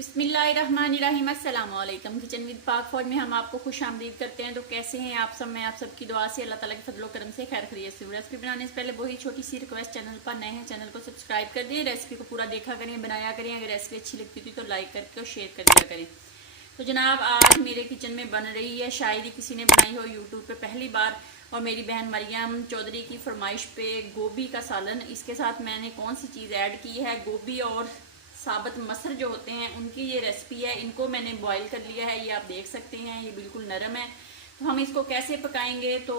बिस्मिल्लाहिर्रहमानिर्रहीम, अस्सलाम वालेकुम। किचन विद पाक फॉड में हम आपको खुश आमदीद करते हैं। तो कैसे हैं आप सब? मैं आप सबकी दुआ से अल्लाह ताला के फजलो करम से खैर खैरियत से। रेसिपी बनाने से पहले वही छोटी सी रिक्वेस्ट, चैनल पर नए हैं चैनल को सब्सक्राइब कर दें, रेसिपी को पूरा देखा करें, बनाया करें। अगर रेसिपी अच्छी लगती थी तो लाइक करके और शेयर कर दिया करें। तो जनाब आज मेरे किचन में बन रही है, शायद ही किसी ने बनाई हो यूट्यूब पे पहली बार, और मेरी बहन मरियम चौधरी की फरमाइश पे गोभी का सालन। इसके साथ मैंने कौन सी चीज़ ऐड की है, गोभी और साबुत मसर जो होते हैं उनकी ये रेसिपी है। इनको मैंने बॉईल कर लिया है, ये आप देख सकते हैं, ये बिल्कुल नरम है। तो हम इसको कैसे पकाएंगे? तो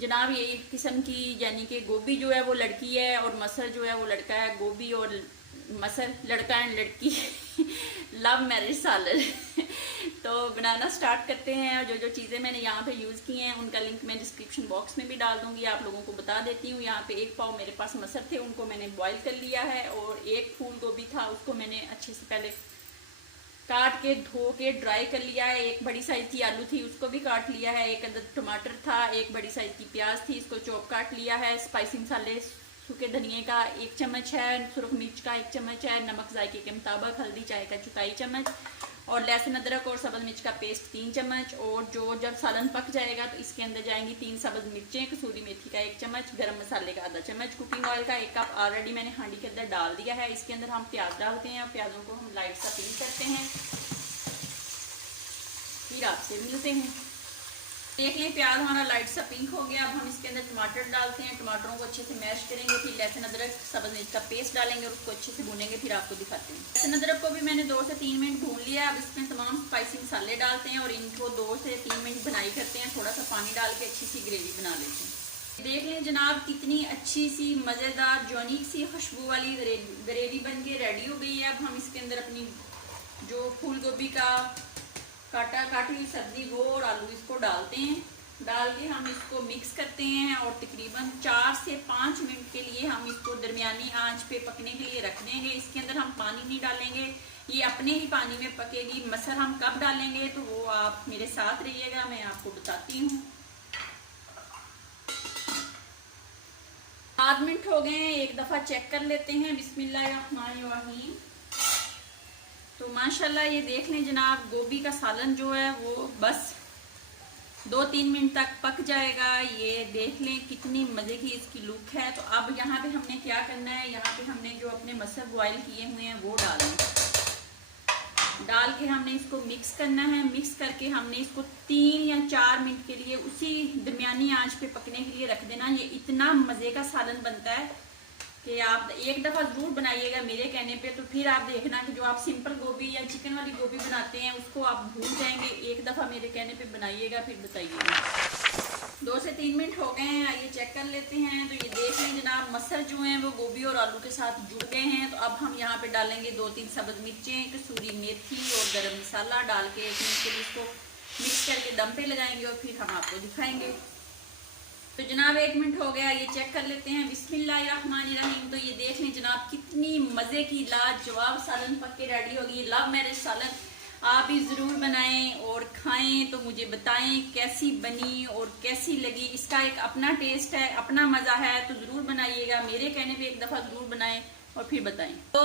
जनाब ये एक किस्म की, यानी कि गोभी जो है वो लड़की है और मसर जो है वो लड़का है। गोभी और मसर लड़का एंड लड़की लव मैरिज सालन तो बनाना स्टार्ट करते हैं। और जो जो चीज़ें मैंने यहाँ पे यूज़ की हैं उनका लिंक मैं डिस्क्रिप्शन बॉक्स में भी डाल दूँगी, आप लोगों को बता देती हूँ। यहाँ पे 1 पाव मेरे पास मसर थे, उनको मैंने बॉईल कर लिया है। और 1 फूल गोभी था, उसको मैंने अच्छे से पहले काट के धो के ड्राई कर लिया है। 1 बड़ी साइज़ की आलू थी, उसको भी काट लिया है। 1 अदद टमाटर था, 1 बड़ी साइज़ की प्याज थी, इसको चॉप काट लिया है। स्पाइसी मसाले सूखे धनिए का 1 चम्मच है, सुरख मिर्च का 1 चम्मच है, नमक जायके के मुताबिक, हल्दी चाय का चौथाई चम्मच, और लहसुन अदरक और सब्ज़ मिर्च का पेस्ट 3 चम्मच। और जो जब सालन पक जाएगा तो इसके अंदर जाएंगी 3 सब्ज़ मिर्चें, कसूरी मेथी का 1 चम्मच, गरम मसाले का आधा चम्मच, कुकिंग ऑयल का 1 कप ऑलरेडी मैंने हांडी के अंदर डाल दिया है। इसके अंदर हम प्याज डालते हैं और प्याजों को हम लाइट सा पील करते हैं। फिर आपसे मिलते हैं। देख लें प्याज हमारा लाइट सा पिंक हो गया। अब हम इसके अंदर टमाटर डालते हैं, टमाटरों को अच्छे से मैश करेंगे। फिर लहसुन अदरक सब्ज़ मिर्च का पेस्ट डालेंगे और उसको अच्छे से भूनेंगे। फिर आपको दिखाते हैं। लहसुन अदरक को भी मैंने 2 से 3 मिनट भून लिया। अब इसमें तमाम स्पाइसी मसाले डालते हैं और इनको 2 से 3 मिनट बनाई करते हैं। थोड़ा सा पानी डाल के अच्छी सी ग्रेवी बना लेते हैं। देख लें जनाब कितनी अच्छी सी मज़ेदार जौनीक सी खुशबू वाली ग्रेवी बन के रेडी हो गई है। अब हम इसके अंदर अपनी जो फूल गोभी का काटी हुई सब्जी वो और आलू इसको डालते हैं। डाल के हम इसको मिक्स करते हैं और तकरीबन 4 से 5 मिनट के लिए हम इसको दरमियानी आंच पे पकने के लिए रख देंगे। इसके अंदर हम पानी नहीं डालेंगे, ये अपने ही पानी में पकेगी। मसर हम कब डालेंगे तो वो आप मेरे साथ रहिएगा, मैं आपको बताती हूँ। 7 मिनट हो गए हैं, एक दफ़ा चेक कर लेते हैं। बिस्मिल्लाहिर्रहमानिर्रहीम। तो माशाल्लाह ये देख लें जनाब, गोभी का सालन जो है वो बस 2-3 मिनट तक पक जाएगा। ये देख लें कितनी मज़े की इसकी लुक है। तो अब यहाँ पे हमने क्या करना है, यहाँ पे हमने जो अपने मसर बॉयल किए हुए हैं वो डाल के हमने इसको मिक्स करना है। मिक्स करके हमने इसको 3 या 4 मिनट के लिए उसी दरमियानी आंच पे पकने के लिए रख देना। ये इतना मज़े का सालन बनता है कि आप एक दफ़ा ज़रूर बनाइएगा मेरे कहने पे। तो फिर आप देखना कि जो आप सिंपल गोभी या चिकन वाली गोभी बनाते हैं उसको आप भूल जाएंगे। एक दफ़ा मेरे कहने पे बनाइएगा, फिर बताइएगा। 2 से 3 मिनट हो गए हैं, आइए चेक कर लेते हैं। तो ये देख लें जनाब, मसर जो हैं वो गोभी और आलू के साथ जुड़ गए हैं। तो अब हम यहाँ पे डालेंगे 2-3 सब्ज़ मिर्चें, कसूरी मेथी और गरम मसाला डाल के 1 मिनट के लिए इसको मिक्स करके दम पे लगाएंगे और फिर हम आपको दिखाएंगे। तो जनाब 1 मिनट हो गया, ये चेक कर लेते हैं। बिस्मिल्लाहिर्रहमानिर्रहीम। तो ये देख लें जनाब कितनी मज़े की लाजवाब सालन पक के रेडी होगी। लव मैरिज सालन आप भी ज़रूर बनाएं और खाएं। तो मुझे बताएं कैसी बनी और कैसी लगी। इसका एक अपना टेस्ट है, अपना मज़ा है, तो ज़रूर बनाइएगा। मेरे कहने पे एक दफ़ा ज़रूर बनाएं और फिर बताएं। तो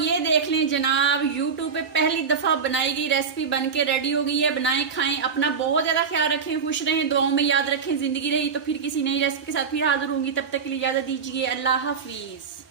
ये देख लें जनाब, यूट्यूब पे पहली दफ़ा बनाई गई रेसिपी बन के रेडी हो गई है। बनाएं, खाएं, अपना बहुत ज़्यादा ख्याल रखें, खुश रहें, दुआओं में याद रखें। ज़िंदगी रही तो फिर किसी नई रेसिपी के साथ फिर हाजिर होंगी। तब तक के लिए इजाज़त दीजिए, अल्लाह हाफिज़।